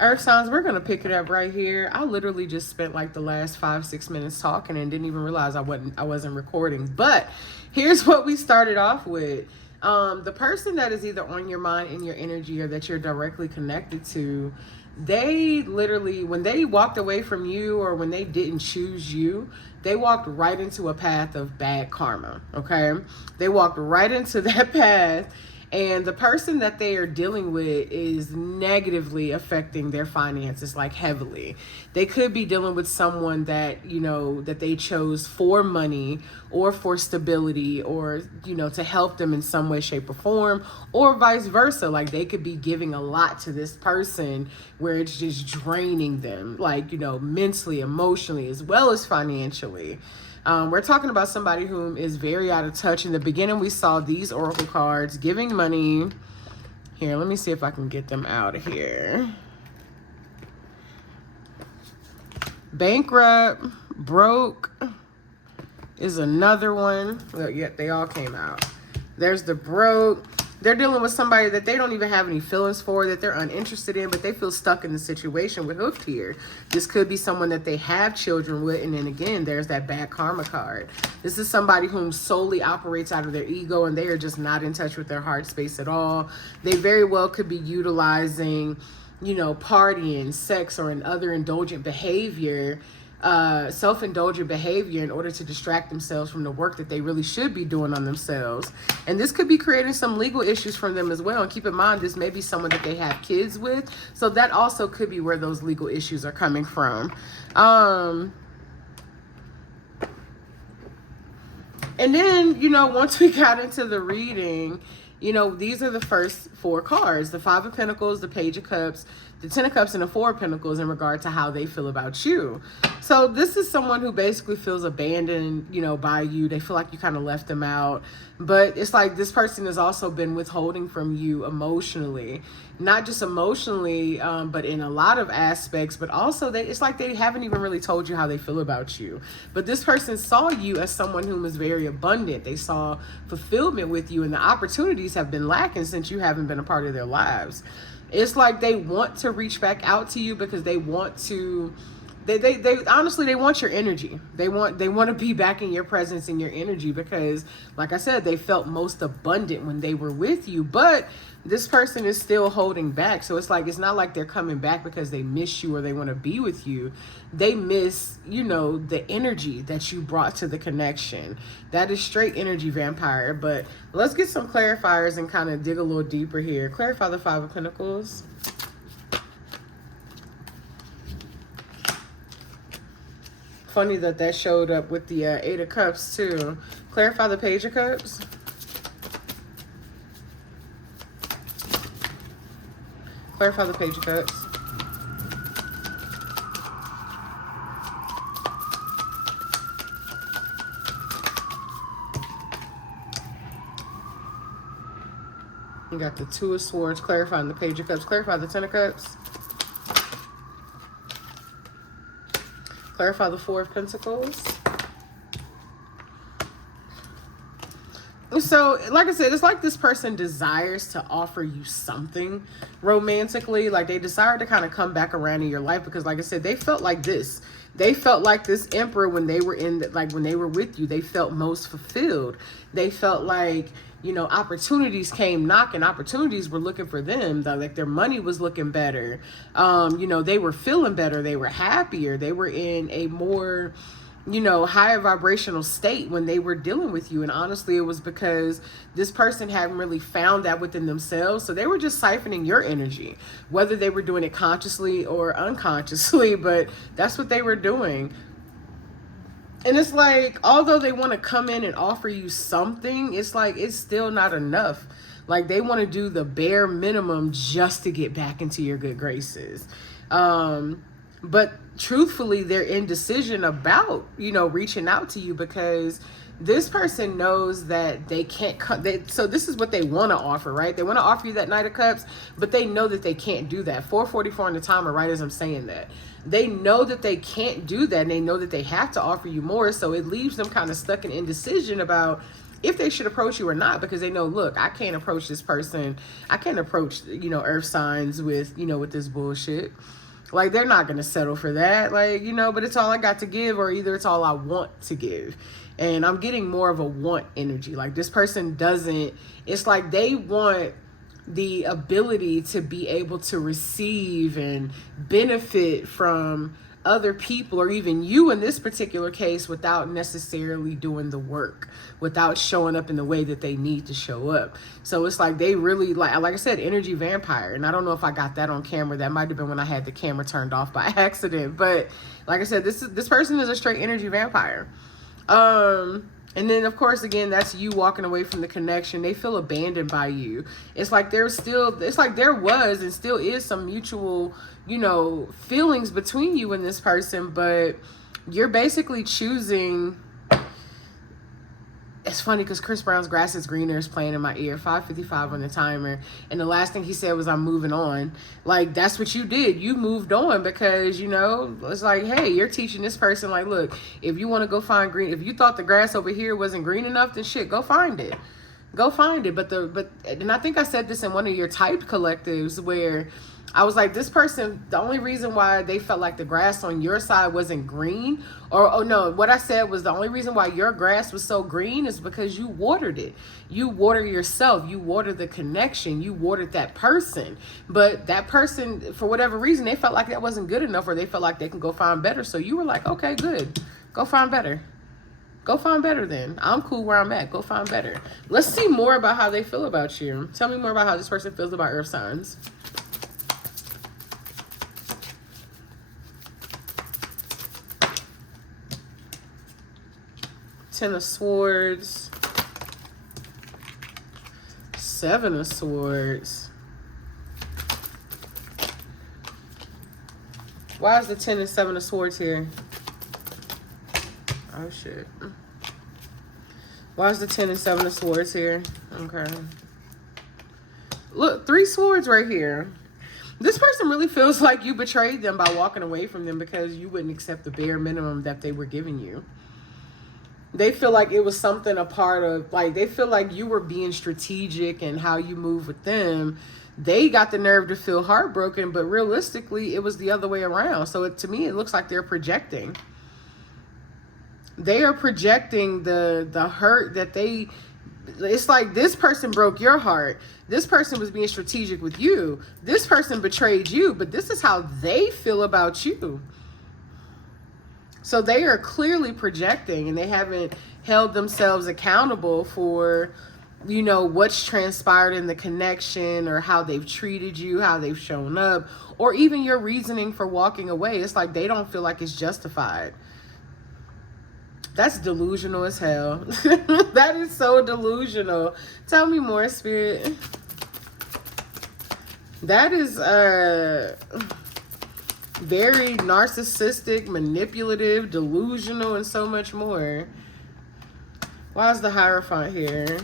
Earth signs, we're going to pick it up right here. I literally just spent like the last 5-6 minutes talking and didn't even realize I wasn't recording. But here's what we started off with. The person that is either on your mind, in your energy, or that you're directly connected to, they literally, when they walked away from you or when they didn't choose you, they walked right into a path of bad karma, okay? They walked right into that path, and the person that they are dealing with is negatively affecting their finances, like heavily. They could be dealing with someone that, you know, that they chose for money or for stability or, you know, to help them in some way, shape, or form, or vice versa. Like they could be giving a lot to this person where it's just draining them, like, you know, mentally, emotionally, as well as financially. We're talking about somebody who is very out of touch. In the beginning, we saw these oracle cards giving money. Here, let me see if I can get them out of here. Bankrupt, broke is another one. Look, yeah, they all came out. There's the broke. They're dealing with somebody that they don't even have any feelings for, that they're uninterested in, but they feel stuck in the situation with hooked here. This could be someone that they have children with, and then again, there's that bad karma card. This is somebody whom solely operates out of their ego, and they are just not in touch with their heart space at all. They very well could be utilizing, you know, partying, sex, or other indulgent behavior, self-indulgent behavior in order to distract themselves from the work that they really should be doing on themselves. And this could be creating some legal issues for them as well. And keep in mind, this may be someone that they have kids with. So that also could be where those legal issues are coming from. And then, you know, once we got into the reading, you know, these are the first four cards: the Five of Pentacles, the Page of Cups, the Ten of Cups, and the Four of Pentacles, in regard to how they feel about you. So this is someone who basically feels abandoned, you know, by you. They feel like you kind of left them out. But it's like this person has also been withholding from you emotionally. Not just emotionally, but in a lot of aspects. But also, it's like they haven't even really told you how they feel about you. But this person saw you as someone who is very abundant. They saw fulfillment with you, and the opportunities have been lacking since you haven't been a part of their lives. It's like they want to reach back out to you because they want to, they honestly, they want your energy. They want to be back in your presence and your energy because, like I said, they felt most abundant when they were with you. But this person is still holding back. So it's like, it's not like they're coming back because they miss you or they want to be with you. They miss, you know, the energy that you brought to the connection. That is straight energy, vampire. But let's get some clarifiers and kind of dig a little deeper here. Clarify the Five of Pentacles. Funny that showed up with the Eight of Cups too. Clarify the Page of Cups. Clarify the Page of Cups. You got the Two of Swords, clarifying the Page of Cups. Clarify the Ten of Cups. Clarify the Four of Pentacles. So, like I said, it's like this person desires to offer you something romantically. Like they desire to kind of come back around in your life because, like I said, they felt like this. They felt like this emperor when they were when they were with you. They felt most fulfilled. They felt like, you know, opportunities came knocking. Opportunities were looking for them. Like their money was looking better. You know, they were feeling better. They were happier. They were in a more, you know, higher vibrational state when they were dealing with you. And honestly, it was because this person hadn't really found that within themselves. So they were just siphoning your energy, whether they were doing it consciously or unconsciously, but that's what they were doing. And it's like, although they want to come in and offer you something, it's like, it's still not enough. Like they want to do the bare minimum just to get back into your good graces. But truthfully, their indecision about, you know, reaching out to you because this person knows that they can't come. So this is what they want to offer, right? They want to offer you that Knight of Cups, but they know that they can't do that. 4:44 on the timer, right as I'm saying that. They know that they can't do that, and they know that they have to offer you more. So it leaves them kind of stuck in indecision about if they should approach you or not, because they know, look, I can't approach this person. I can't approach, you know, earth signs with, you know, with this bullshit. Like, they're not going to settle for that. Like, you know, but it's all I got to give, or either it's all I want to give. And I'm getting more of a want energy. Like, this person doesn't, it's like they want the ability to be able to receive and benefit from other people, or even you in this particular case, without necessarily doing the work, without showing up in the way that they need to show up. So it's like they really, like I said, energy vampire. And I don't know if I got that on camera. That might have been when I had the camera turned off by accident. But like I said, this person is a straight energy vampire. And then, of course, again, that's you walking away from the connection. They feel abandoned by you. It's like there was and still is some mutual, you know, feelings between you and this person, but you're basically choosing. It's funny because Chris Brown's Grass is Greener is playing in my ear, 5:55 on the timer. And the last thing he said was, I'm moving on. Like, that's what you did. You moved on because, you know, it's like, hey, you're teaching this person, like, look, if you want to go find green, if you thought the grass over here wasn't green enough, then shit, go find it. Go find it. And I think I said this in one of your typed collectives where I was like, this person, the only reason why they felt like the grass on your side wasn't green, or, oh no, what I said was the only reason why your grass was so green is because you watered it. You water yourself. You water the connection. You watered that person. But that person, for whatever reason, they felt like that wasn't good enough, or they felt like they can go find better. So you were like, okay, good. Go find better. Go find better then. I'm cool where I'm at. Go find better. Let's see more about how they feel about you. Tell me more about how this person feels about earth signs. Ten of Swords, Seven of Swords. Why is the 10 and 7 of Swords here? Oh shit. Why is the 10 and 7 of Swords here? Okay. Look, 3 swords right here. This person really feels like you betrayed them by walking away from them because you wouldn't accept the bare minimum that they were giving you. They feel like it was something a part of, like, they feel like you were being strategic in how you move with them. They got the nerve to feel heartbroken, but realistically, it was the other way around. So to me, it looks like they're projecting. They are projecting the hurt that they, it's like this person broke your heart. This person was being strategic with you. This person betrayed you, but this is how they feel about you. So they are clearly projecting, and they haven't held themselves accountable for, you know, what's transpired in the connection, or how they've treated you, how they've shown up, or even your reasoning for walking away. It's like they don't feel like it's justified. That's delusional as hell. That is so delusional. Tell me more, Spirit. That is very narcissistic, manipulative, delusional, and so much more. Why is the Hierophant here?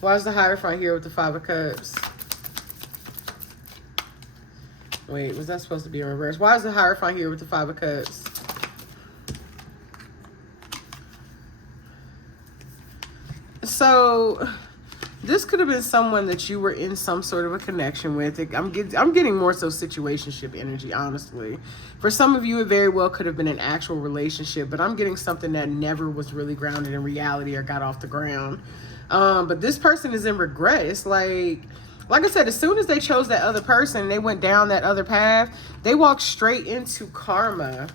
Why is the Hierophant here with the 5 of Cups? Wait, was that supposed to be in reverse? Why is the Hierophant here with the 5 of Cups? So this could have been someone that you were in some sort of a connection with. I'm getting more so situationship energy, honestly. For some of you, it very well could have been an actual relationship, but I'm getting something that never was really grounded in reality or got off the ground. But this person is in regret. It's like I said, as soon as they chose that other person and they went down that other path, they walked straight into karma.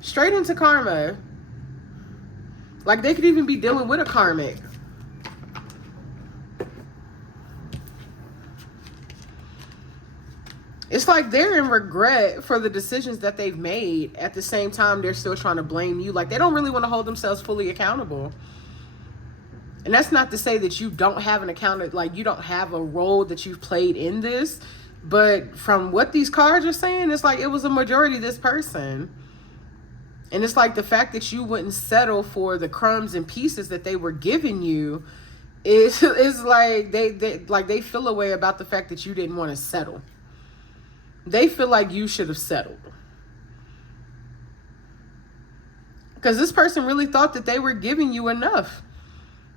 Straight into karma. Like they could even be dealing with a karmic. It's like they're in regret for the decisions that they've made. At the same time, they're still trying to blame you. Like they don't really want to hold themselves fully accountable. And that's not to say that you don't have an account, like you don't have a role that you've played in this. But from what these cards are saying, it's like it was a majority of this person. And it's like the fact that you wouldn't settle for the crumbs and pieces that they were giving you is like they feel a way about the fact that you didn't want to settle. They feel like you should have settled. Because this person really thought that they were giving you enough.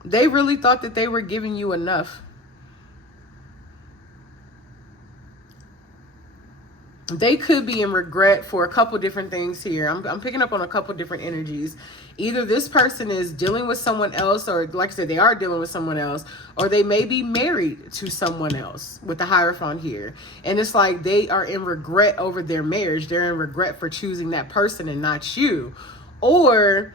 They really thought that they were giving you enough. They could be in regret for a couple different things here. I'm picking up on a couple different energies. Either this person is dealing with someone else, or like I said, they are dealing with someone else, or they may be married to someone else with the Hierophant here. And it's like they are in regret over their marriage. They're in regret for choosing that person and not you. Or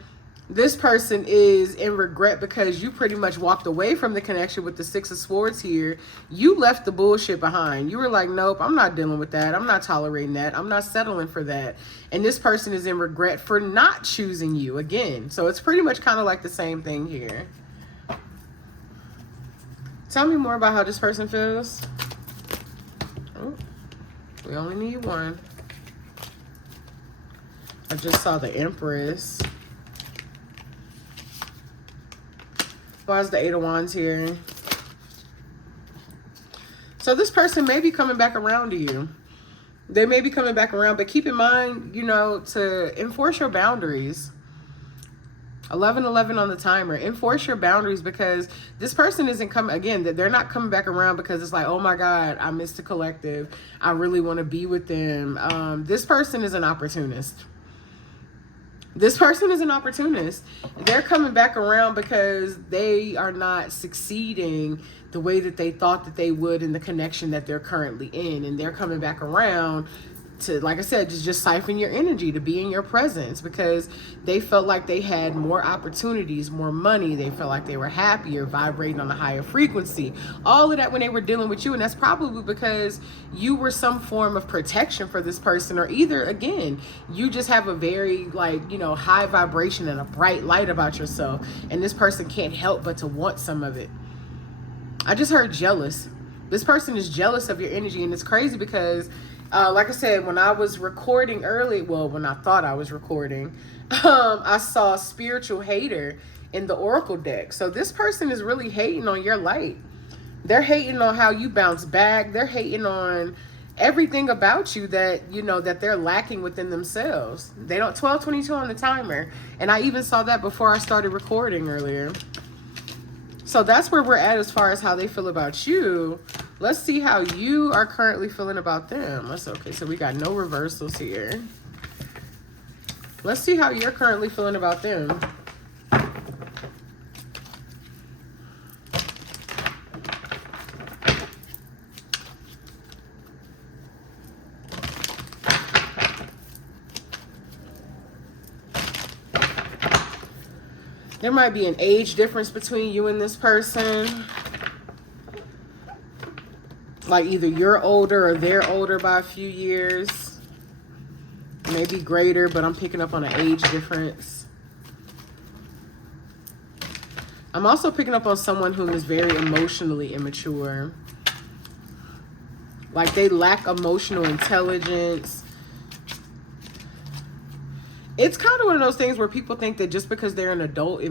this person is in regret because you pretty much walked away from the connection with the Six of Swords here. You left the bullshit behind. You were like, nope, I'm not dealing with that. I'm not tolerating that. I'm not settling for that. And this person is in regret for not choosing you again. So it's pretty much kind of like the same thing here. Tell me more about how this person feels. Oh, we only need one. I just saw the Empress. Why is the Eight of Wands here? So this person may be coming back around to you. They may be coming back around, but keep in mind, you know, to enforce your boundaries. 11:11 on the timer. Enforce your boundaries, because this person isn't coming, again, they're not coming back around because it's like, oh my God, I missed the collective. I really want to be with them. This person is an opportunist. This person is an opportunist. They're coming back around because they are not succeeding the way that they thought that they would in the connection that they're currently in. And they're coming back around to, like I said, just siphon your energy, to be in your presence, because they felt like they had more opportunities, more money. They felt like they were happier, vibrating on a higher frequency. All of that when they were dealing with you. And that's probably because you were some form of protection for this person, or either, again, you just have a very, like, you know, high vibration and a bright light about yourself. And this person can't help but to want some of it. I just heard jealous. This person is jealous of your energy. And it's crazy because like I said, when I was recording early, well, when I thought I was recording, I saw spiritual hater in the Oracle deck. So this person is really hating on your light. They're hating on how you bounce back. They're hating on everything about you that, you know, that they're lacking within themselves. They don't, 12:22 on the timer. And I even saw that before I started recording earlier. So that's where we're at as far as how they feel about you. Let's see how you are currently feeling about them. That's okay. So we got no reversals here. Let's see how you're currently feeling about them. There might be an age difference between you and this person. Like either you're older or they're older by a few years. Maybe greater, but I'm picking up on an age difference. I'm also picking up on someone who is very emotionally immature. Like they lack emotional intelligence. It's kind of one of those things where people think that just because they're an adult, it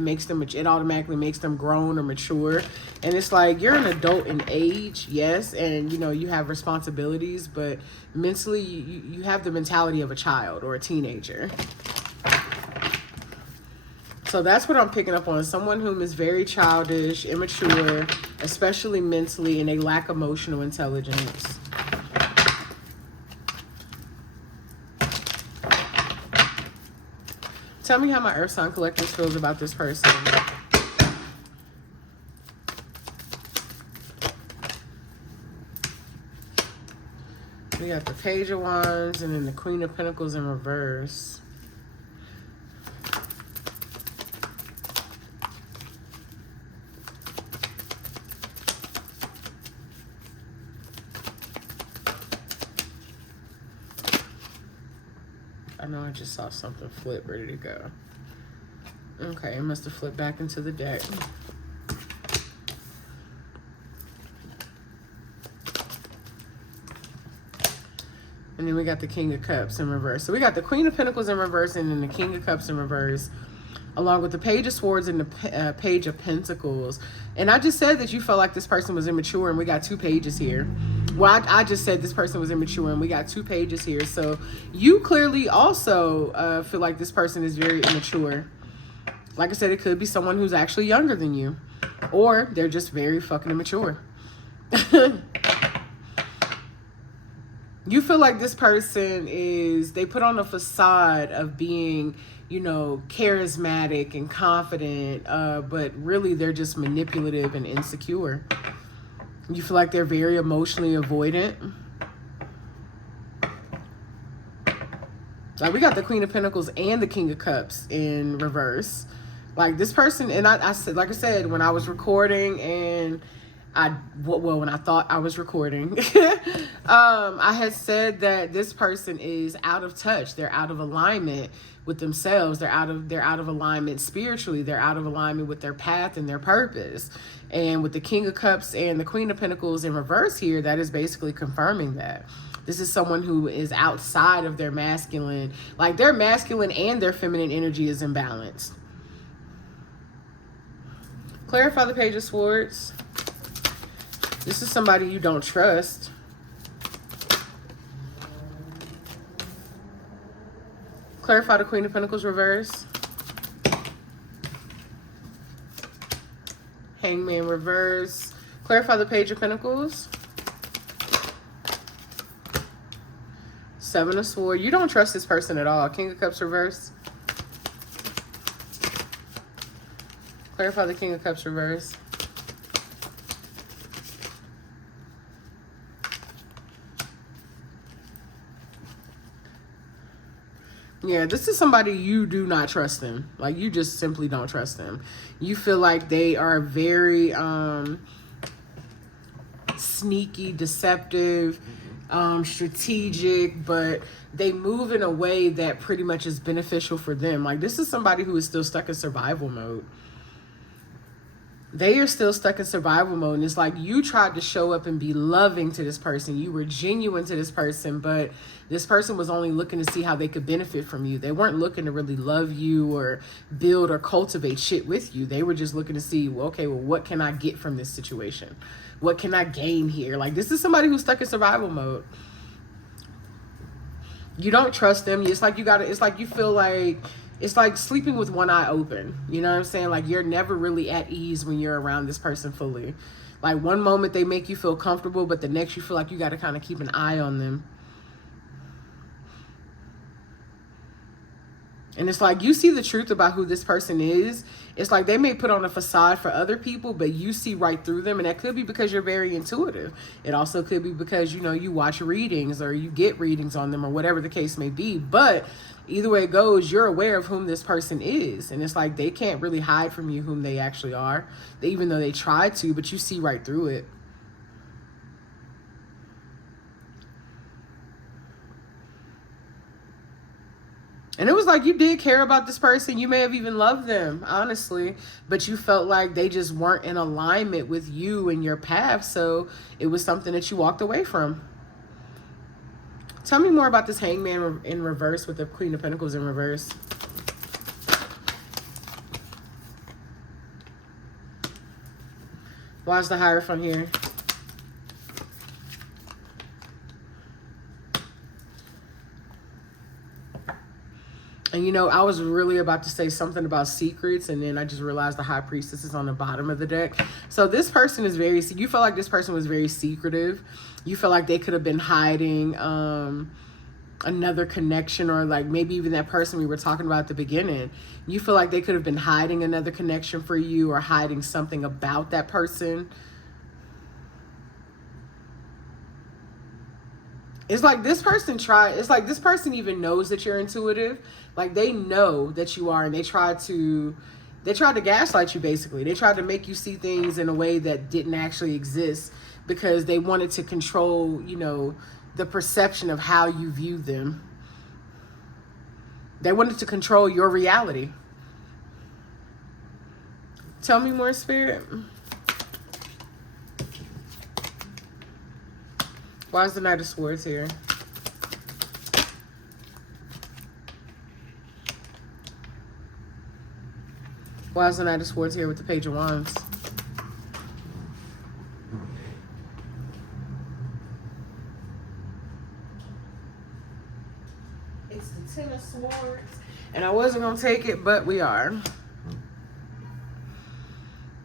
automatically makes them grown or mature. And it's like, you're an adult in age, yes, and you know, you have responsibilities, but mentally you have the mentality of a child or a teenager. So that's what I'm picking up on. Someone whom is very childish, immature, especially mentally, and they lack emotional intelligence. Tell me how my Earth Sign Collective feels about this person. We got the Page of Wands and then the Queen of Pentacles in reverse. I know I just saw something flip, ready to go. Okay, it must have flipped back into the deck. And then we got the King of Cups in reverse. So we got the Queen of Pentacles in reverse and then the King of Cups in reverse. along with the Page of Swords and the Page of Pentacles. And I just said that you felt like this person was immature, and we got 2 pages here. Well, I just said this person was immature, and we got 2 pages here. So you clearly also feel like this person is very immature. Like I said, it could be someone who's actually younger than you, or they're just very fucking immature. You feel like this person they put on a facade of being, you know, charismatic and confident, but really they're just manipulative and insecure. You feel like they're very emotionally avoidant. Like, we got the Queen of Pentacles and the King of Cups in reverse. Like, this person, and I said, like I said, when I was recording, and when I thought I was recording, I had said that this person is out of touch. They're out of alignment with themselves. They're out of alignment spiritually. They're out of alignment with their path and their purpose. And with the King of Cups and the Queen of Pentacles in reverse here, that is basically confirming that. This is someone who is outside of their masculine. Like, their masculine and their feminine energy is imbalanced. Clarify the Page of Swords. This is somebody you don't trust. Clarify the Queen of Pentacles reverse. Hangman reverse. Clarify the Page of Pentacles. 7 of Swords. You don't trust this person at all. King of Cups reverse. Clarify the King of Cups reverse. Yeah, this is somebody you do not trust them. Like, you just simply don't trust them. You feel like they are very sneaky, deceptive, strategic, but they move in a way that pretty much is beneficial for them. Like, this is somebody who is still stuck in survival mode. They are still stuck in survival mode. And it's like you tried to show up and be loving to this person. You were genuine to this person, but this person was only looking to see how they could benefit from you. They weren't looking to really love you or build or cultivate shit with you. They were just looking to see, well, okay, well, what can I get from this situation? What can I gain here? Like, this is somebody who's stuck in survival mode. You don't trust them. It's like you feel like, it's like sleeping with one eye open. You know what I'm saying? Like, you're never really at ease when you're around this person fully. Like, one moment they make you feel comfortable, but the next you feel like you got to kind of keep an eye on them. And it's like you see the truth about who this person is. It's like they may put on a facade for other people, but you see right through them. And that could be because you're very intuitive. It also could be because, you know, you watch readings or you get readings on them or whatever the case may be. But either way it goes, you're aware of whom this person is. And it's like they can't really hide from you whom they actually are, even though they try to, but you see right through it. And it was like you did care about this person. You may have even loved them, honestly. But you felt like they just weren't in alignment with you and your path. So it was something that you walked away from. Tell me more about this Hangman in reverse with the Queen of Pentacles in reverse. Why is the Hierophant here? And, you know, I was really about to say something about secrets, and then I just realized the High Priestess is on the bottom of the deck. So this person is you feel like this person was very secretive. You feel like they could have been hiding another connection, or like maybe even that person we were talking about at the beginning. You feel like they could have been hiding another connection for you or hiding something about that person. It's like this person it's like this person even knows that you're intuitive. Like, they know that you are, and they tried to gaslight you, basically. They tried to make you see things in a way that didn't actually exist because they wanted to control, you know, the perception of how you view them. They wanted to control your reality. Tell me more, Spirit. Why is the Knight of Swords here? Why is the Knight of Swords here with the Page of Wands? It's the Ten of Swords. And I wasn't going to take it, but we are.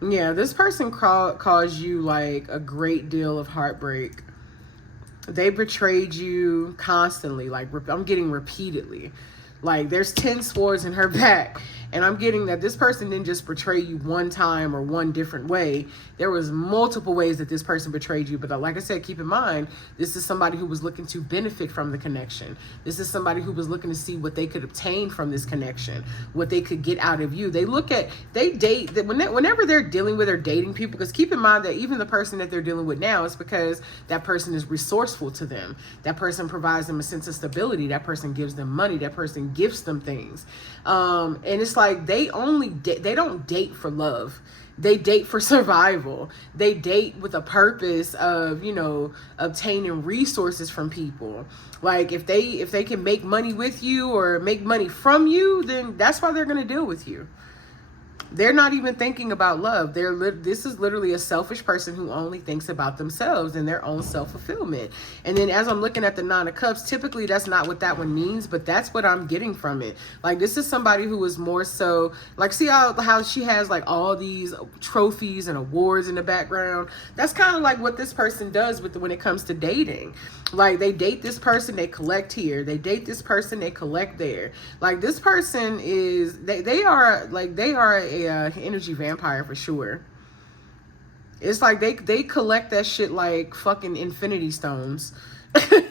Yeah, this person caused you like a great deal of heartbreak. They betrayed you constantly. Like, I'm getting repeatedly. Like, there's 10 swords in her back. And I'm getting that this person didn't just betray you one time or one different way. There was multiple ways that this person betrayed you. But like I said, keep in mind, this is somebody who was looking to benefit from the connection. This is somebody who was looking to see what they could obtain from this connection, what they could get out of you. They date, whenever they're dealing with or dating people, because keep in mind that even the person that they're dealing with now is because that person is resourceful to them. That person provides them a sense of stability. That person gives them money. That person gifts them things. And it's like they don't date for love. They date for survival. They date with a purpose of, obtaining resources from people. Like if they can make money with you or make money from you, then that's why they're going to deal with you. They're not even thinking about love. This is literally a selfish person who only thinks about themselves and their own self-fulfillment. And then as I'm looking at the Nine of Cups, typically that's not what that one means, but that's what I'm getting from it. Like, this is somebody who is more so, like, see how she has like all these trophies and awards in the background? That's kind of like what this person does when it comes to dating. Like, they date this person, they collect here. They date this person, they collect there. Like, this person is, they are a energy vampire for sure. It's like they collect that shit like fucking infinity stones.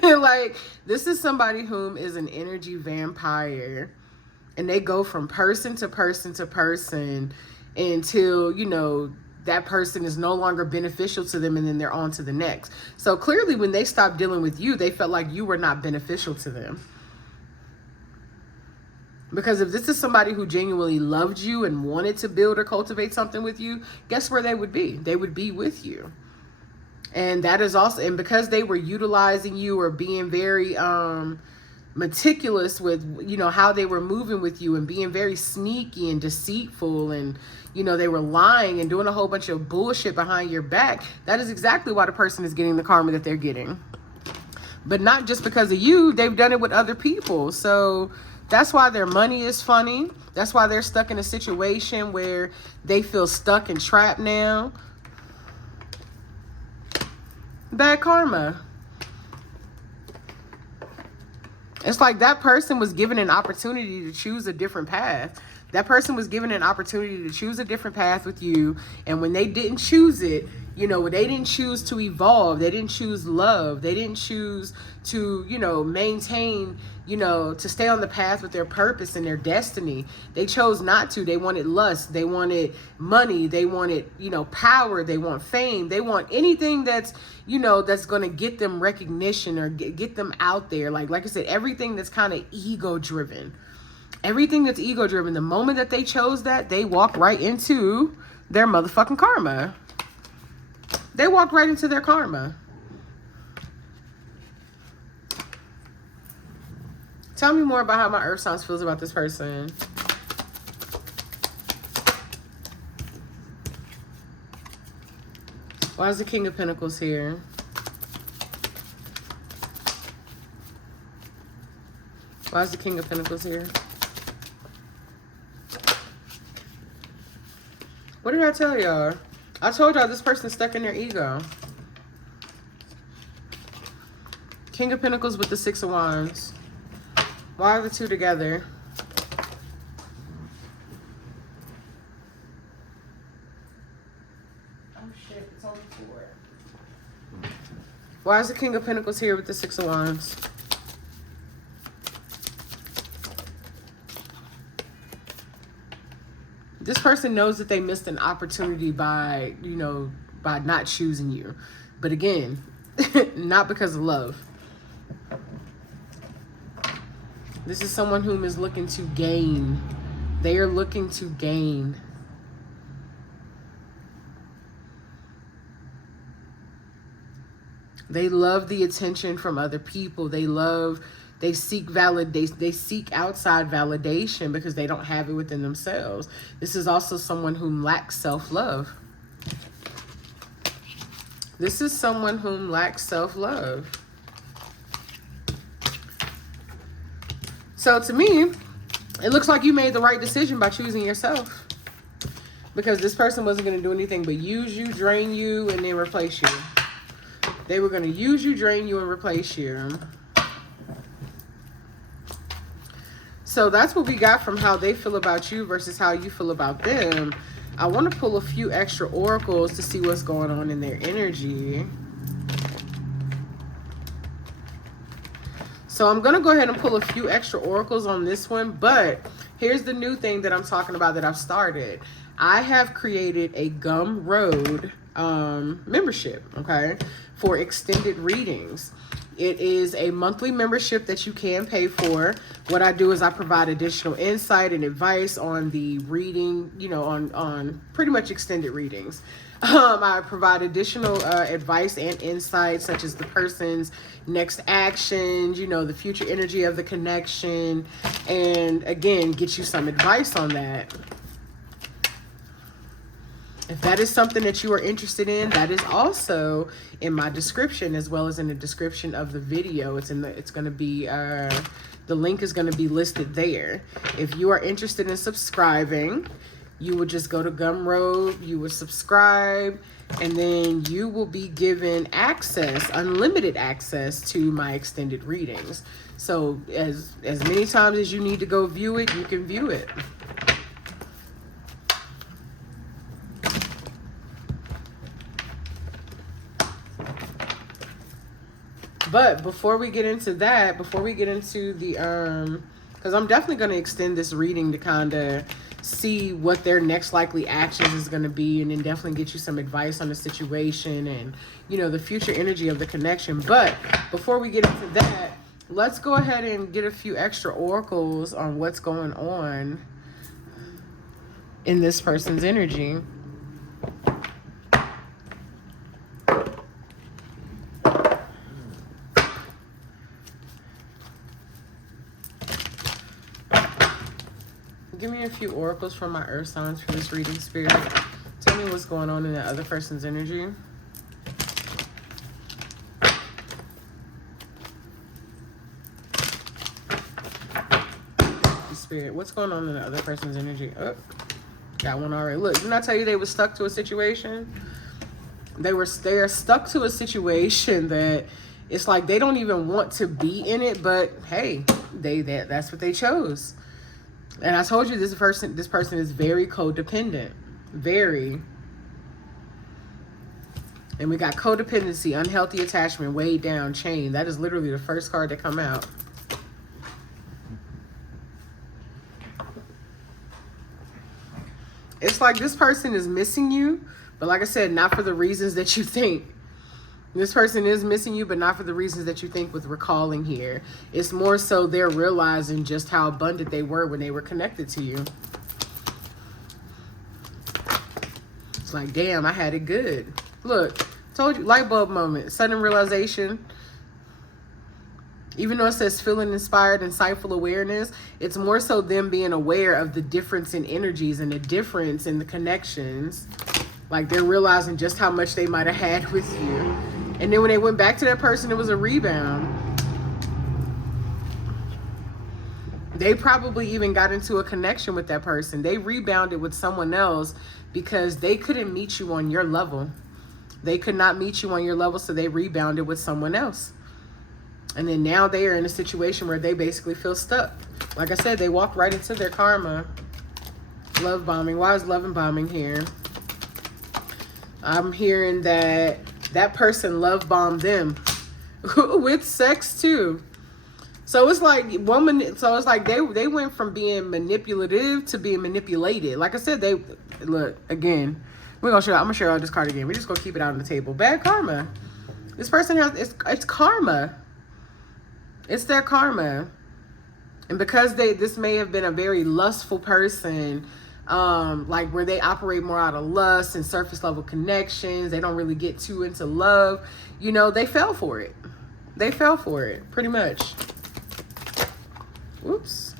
Like, this is somebody whom is an energy vampire, and they go from person to person to person until that person is no longer beneficial to them, and then they're on to the next. So clearly when they stopped dealing with you, they felt like you were not beneficial to them. Because if this is somebody who genuinely loved you and wanted to build or cultivate something with you, guess where they would be? They would be with you. And that is also, and because they were utilizing you or being very meticulous with, how they were moving with you and being very sneaky and deceitful, and, they were lying and doing a whole bunch of bullshit behind your back, that is exactly why the person is getting the karma that they're getting. But not just because of you, they've done it with other people. So that's why their money is funny. That's why they're stuck in a situation where they feel stuck and trapped now. Bad karma. It's like that person was given an opportunity to choose a different path. That person was given an opportunity to choose a different path with you. And when they didn't choose it, when they didn't choose to evolve, they didn't choose love, they didn't choose to, maintain, to stay on the path with their purpose and their destiny. They chose not to. They wanted lust. They wanted money. They wanted, power. They want fame. They want anything that's, that's going to get them recognition or get them out there. Like I said, everything that's kind of ego driven. Everything that's ego driven. The moment that they chose that, they walk right into their motherfucking karma. They walked right into their karma. Tell me more about how my earth signs feels about this person. Why is the King of Pentacles here? Why is the King of Pentacles here? What did I tell y'all? I told y'all this person's stuck in their ego. King of Pentacles with the Six of Wands. Why are the two together? Oh shit, it's only 4. Why is the King of Pentacles here with the Six of Wands? This person knows that they missed an opportunity by, by not choosing you. But again, not because of love. This is someone whom is looking to gain. They are looking to gain. They love the attention from other people. They love They seek they seek outside validation because they don't have it within themselves. This is also someone who lacks self-love. This is someone whom lacks self-love. So to me, it looks like you made the right decision by choosing yourself. Because this person wasn't going to do anything but use you, drain you, and then replace you. They were going to use you, drain you, and replace you. So that's what we got from how they feel about you versus how you feel about them. I want to pull a few extra oracles to see what's going on in their energy. So I'm going to go ahead and pull a few extra oracles on this one. But here's the new thing that I'm talking about that I've started. I have created a Gumroad membership, okay, for extended readings. It is a monthly membership that you can pay for. What I do is I provide additional insight and advice on the reading, you know, on pretty much extended readings. I provide additional advice and insight, such as the person's next actions, you know, the future energy of the connection, and again, get you some advice on that. If that is something that you are interested in, that is also in my description, as well as in the description of the video. It's going to be, the link is going to be listed there. If you are interested in subscribing, you would just go to Gumroad, you would subscribe, and then you will be given access, unlimited access to my extended readings. So as many times as you need to go view it, you can view it. But before we get into that, before we get into the, because I'm definitely going to extend this reading to kind of see what their next likely actions is going to be, and then definitely get you some advice on the situation and, you know, the future energy of the connection. But before we get into that, let's go ahead and get a few extra oracles on what's going on in this person's energy. Give me a few oracles from my earth signs for this reading, Spirit. Tell me what's going on in the other person's energy. Spirit, what's going on in the other person's energy? Oh, got one already. Look, didn't I tell you they were stuck to a situation? They are stuck to a situation that it's like they don't even want to be in it, but hey, that's what they chose. And I told you this person is very codependent. Very. And we got codependency, unhealthy attachment, weighed down, chain. That is literally the first card that come out. It's like this person is missing you, but like I said, not for the reasons that you think. This person is missing you, but not for the reasons that you think with recalling here. It's more so they're realizing just how abundant they were when they were connected to you. It's like, damn, I had it good. Look, told you, light bulb moment, sudden realization. Even though it says feeling inspired, insightful awareness, it's more so them being aware of the difference in energies and the difference in the connections. Like they're realizing just how much they might have had with you. And then when they went back to that person, it was a rebound. They probably even got into a connection with that person. They rebounded with someone else because they couldn't meet you on your level. They could not meet you on your level, so they rebounded with someone else. And then now they are in a situation where they basically feel stuck. Like I said, they walked right into their karma. Love bombing. Why is love and bombing here? I'm hearing that person love bombed them with sex too. So it's like they went from being manipulative to being manipulated. Like I said, they look again. I'm gonna show y'all this card again. We're just gonna keep it out on the table. Bad karma. This person has it's karma. It's their karma. And because this may have been a very lustful person, like where they operate more out of lust and surface level connections, they don't really get too into love, you know, they fell for it. They fell for it, pretty much. Oops.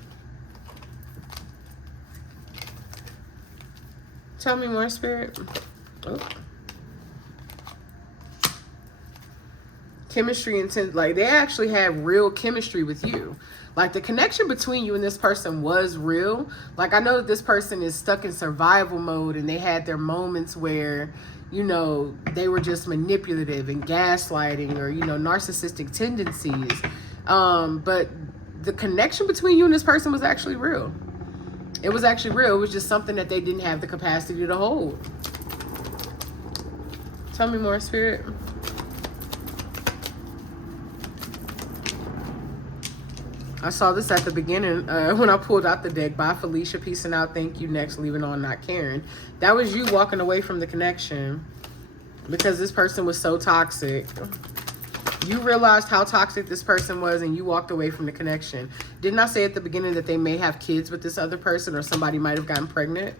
Tell me more, Spirit. Oh. Chemistry intent, like they actually have real chemistry with you. Like the connection between you and this person was real. Like I know that this person is stuck in survival mode and they had their moments where, you know, they were just manipulative and gaslighting or, you know, narcissistic tendencies. But the connection between you and this person was actually real. It was actually real. It was just something that they didn't have the capacity to hold. Tell me more, Spirit. I saw this at the beginning when I pulled out the deck. Bye, Felicia. Peacing out. Thank you. Next. Leaving on. Not caring. That was you walking away from the connection because this person was so toxic. You realized how toxic this person was and you walked away from the connection. Didn't I say at the beginning that they may have kids with this other person or somebody might have gotten pregnant?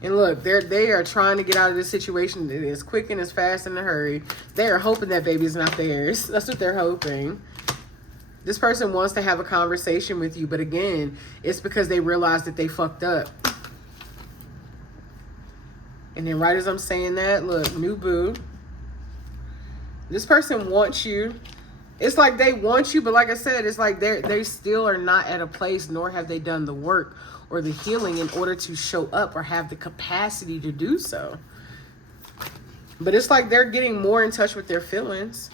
And look, they are trying to get out of this situation as quick and as fast and in a hurry. They are hoping that baby's not theirs. That's what they're hoping. This person wants to have a conversation with you, but again, it's because they realize that they fucked up. And then right as I'm saying that, look, new boo. This person wants you. It's like they want you, but like I said, it's like they still are not at a place, nor have they done the work or the healing in order to show up or have the capacity to do so. But it's like they're getting more in touch with their feelings.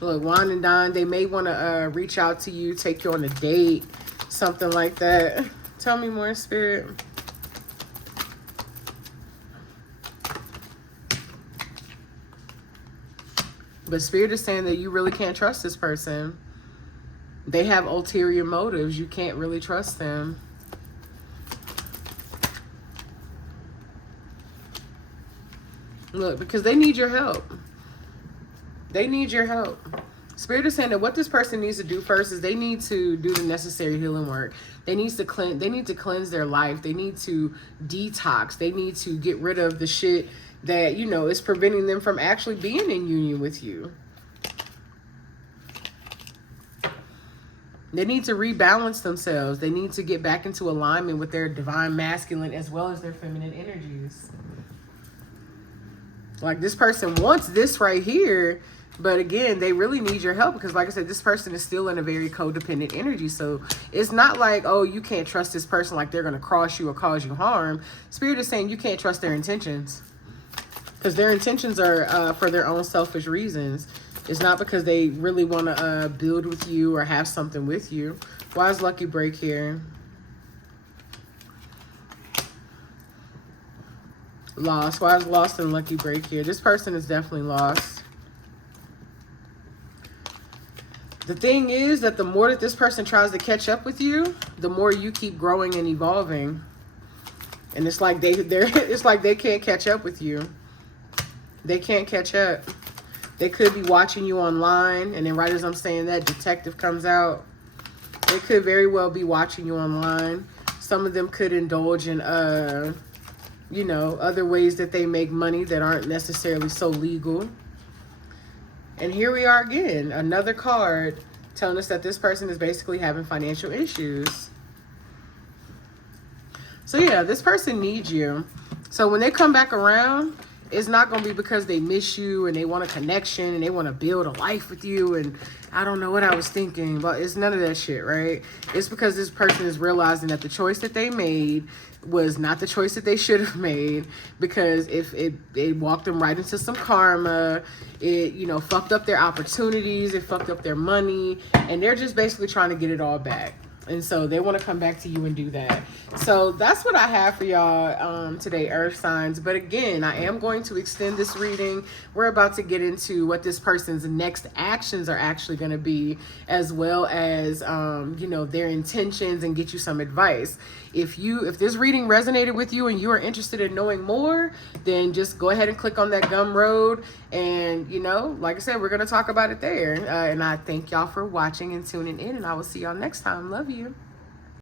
Look, wine and dine, they may want to reach out to you, take you on a date, something like that. Tell me more, Spirit. But Spirit is saying that you really can't trust this person. They have ulterior motives. You can't really trust them. Look, because they need your help. They need your help. Spirit is saying that what this person needs to do first is they need to do the necessary healing work. They need to cleanse their life. They need to detox. They need to get rid of the shit that, you know, is preventing them from actually being in union with you. They need to rebalance themselves. They need to get back into alignment with their divine masculine as well as their feminine energies. Like this person wants this right here. But again, they really need your help because like I said, this person is still in a very codependent energy. So it's not like, oh, you can't trust this person, like they're going to cross you or cause you harm. Spirit is saying you can't trust their intentions because their intentions are for their own selfish reasons. It's not because they really want to build with you or have something with you. Why is Lucky Break here? Lost. Why is Lost and Lucky Break here? This person is definitely lost. The thing is that the more that this person tries to catch up with you, the more you keep growing and evolving. And it's like it's like they can't catch up with you. They can't catch up. They could be watching you online, and then right as I'm saying that, detective comes out. They could very well be watching you online. Some of them could indulge in you know, other ways that they make money that aren't necessarily so legal. And here we are again, another card telling us that this person is basically having financial issues. So yeah, this person needs you. So when they come back around, it's not going to be because they miss you and they want a connection and they want to build a life with you. And I don't know what I was thinking, but it's none of that shit, right? It's because this person is realizing that the choice that they made was not the choice that they should have made, because if it walked them right into some karma, it, you know, fucked up their opportunities, it fucked up their money, and they're just basically trying to get it all back. And so they want to come back to you and do that. So that's what I have for y'all today, Earth signs. But again, I am going to extend this reading. We're about to get into what this person's next actions are actually going to be, as well as, you know, their intentions, and get you some advice. If this reading resonated with you and you are interested in knowing more, then just go ahead and click on that Gumroad. And, you know, like I said, we're going to talk about it there. And I thank y'all for watching and tuning in, and I will see y'all next time. Love you.